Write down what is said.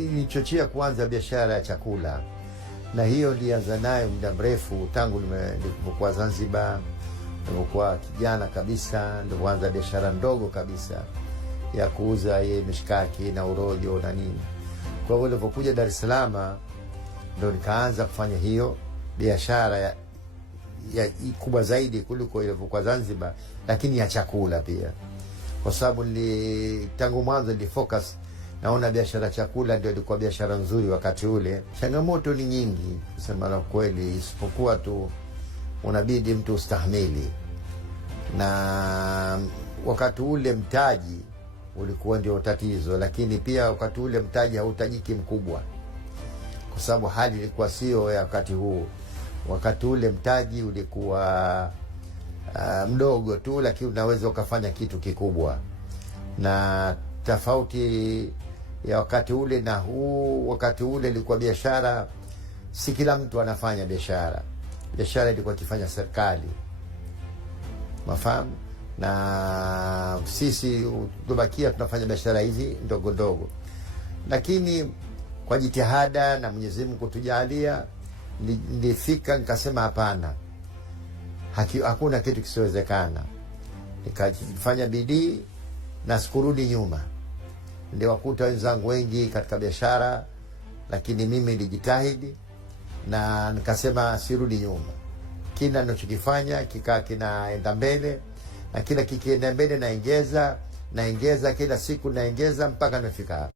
nilichochea kuanza biashara ya chakula, na hiyo nilianza nayo muda mrefu tangu nilipokuwa Zanzibar. Nilipokuwa kijana kabisa ndio kuanza biashara ndogo kabisa ya kuuza mishkaki na urojo na nini. Kwa hivyo nilipokuja Dar es Salaam ndio nikaanza kufanya hiyo biashara ya kubwa zaidi kuliko ilivyokuwa Zanzibar, lakini ya chakula pia, kwa sababu tangu mwanzo nilifocus, naona biashara chakula ndio ilikuwa biashara nzuri wakati ule. Changamoto ni nyingi kusema la kweli, isipokuwa tu unabidi mtu ustahimili, na wakati ule mtaji ulikuwa ndio tatizo, lakini pia wakati ule mtaji hautajiki mkubwa, kwa sababu hali ilikuwa sio ya wakati huu. Wakati ule mtaji ulikuwa mdogo tu, lakini unaweza ukafanya kitu kikubwa, na tofauti ya wakati ule na huu. Wakati ule ilikuwa biashara, si kila mtu anafanya biashara. Biashara ilikuwa ikifanya serikali, mafahamu, na sisi tubakia tunafanya biashara hizi ndogo ndogo, lakini kwa jitihada na Mwenyezi Mungu kutujalia, nilifika nikasema hapana, hakuna kitu kisiwezekana. Nikafanya bidii na sikurudi nyuma. Ndio wakuta wenzangu wengi katika biashara, lakini mimi nilijitahidi na nikasema sirudi nyuma. Kila ninachokifanya kinaenda mbele, na kila kikienda mbele naongeza, kila siku naongeza mpaka nafika hapa.